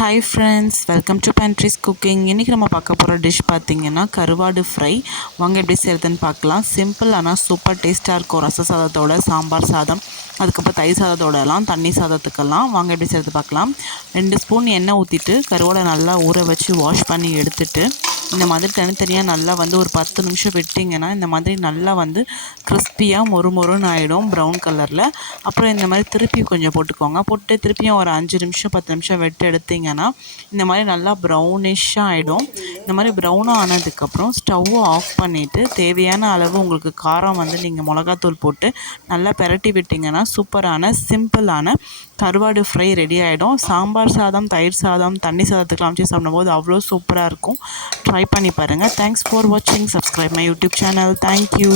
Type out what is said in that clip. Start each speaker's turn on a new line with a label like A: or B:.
A: Hi friends welcome to பண்ட்ரிஸ் cooking இன்றைக்கி நம்ம பார்க்க போகிற டிஷ் பார்த்திங்கன்னா கருவாடு ஃப்ரை வாங்க எப்படி செய்கிறதுன்னு பார்க்கலாம். சிம்பிள் ஆனால் சூப்பர் டேஸ்ட்டாக இருக்கும். ரச சாதத்தோட சாம்பார் சாதம் அதுக்கப்புறம் தயிர் சாதத்தோடலாம் தண்ணி சாதத்துக்கெல்லாம். வாங்க எப்படி செய்கிறது பார்க்கலாம். ரெண்டு ஸ்பூன் எண்ணெய் ஊற்றிட்டு கருவாடை நல்லா ஊற வச்சு வாஷ் பண்ணி எடுத்துட்டு இந்த மாதிரி தனித்தனியாக நல்லா வந்து ஒரு பத்து நிமிஷம் விட்டிங்கன்னா இந்த மாதிரி நல்லா வந்து கிறிஸ்பியாக மொறு மொறுன்னு ஆகிடும் ப்ரௌன் கலரில் அப்புறம் இந்த மாதிரி திருப்பி கொஞ்சம் போட்டுக்கோங்க. போட்டு திருப்பியும் ஒரு அஞ்சு நிமிஷம் பத்து நிமிஷம் வெட்டு எடுத்திங்கன்னா இந்த மாதிரி நல்லா ப்ரௌனிஷாக ஆகிடும் இந்த மாதிரி ப்ரௌனாக ஆனதுக்கப்புறம் ஸ்டவ்வை ஆஃப் பண்ணிவிட்டு தேவையான அளவு உங்களுக்கு காரம் வந்து நீங்கள் மிளகாத்தூள் போட்டு நல்லா பெரட்டி விட்டிங்கன்னா சூப்பரான சிம்பிளான கருவாடு ஃப்ரை ரெடி ஆகிடும் சாம்பார் சாதம் தயிர் சாதம் தண்ணி சாதத்துக்கெலாம் வச்சு சாப்பிடும்போது அவ்வளோ சூப்பராக இருக்கும். ட்ரை பண்ணி பாருங்கள் தேங்க்ஸ் ஃபார் வாட்சிங் subscribe my YouTube channel thank you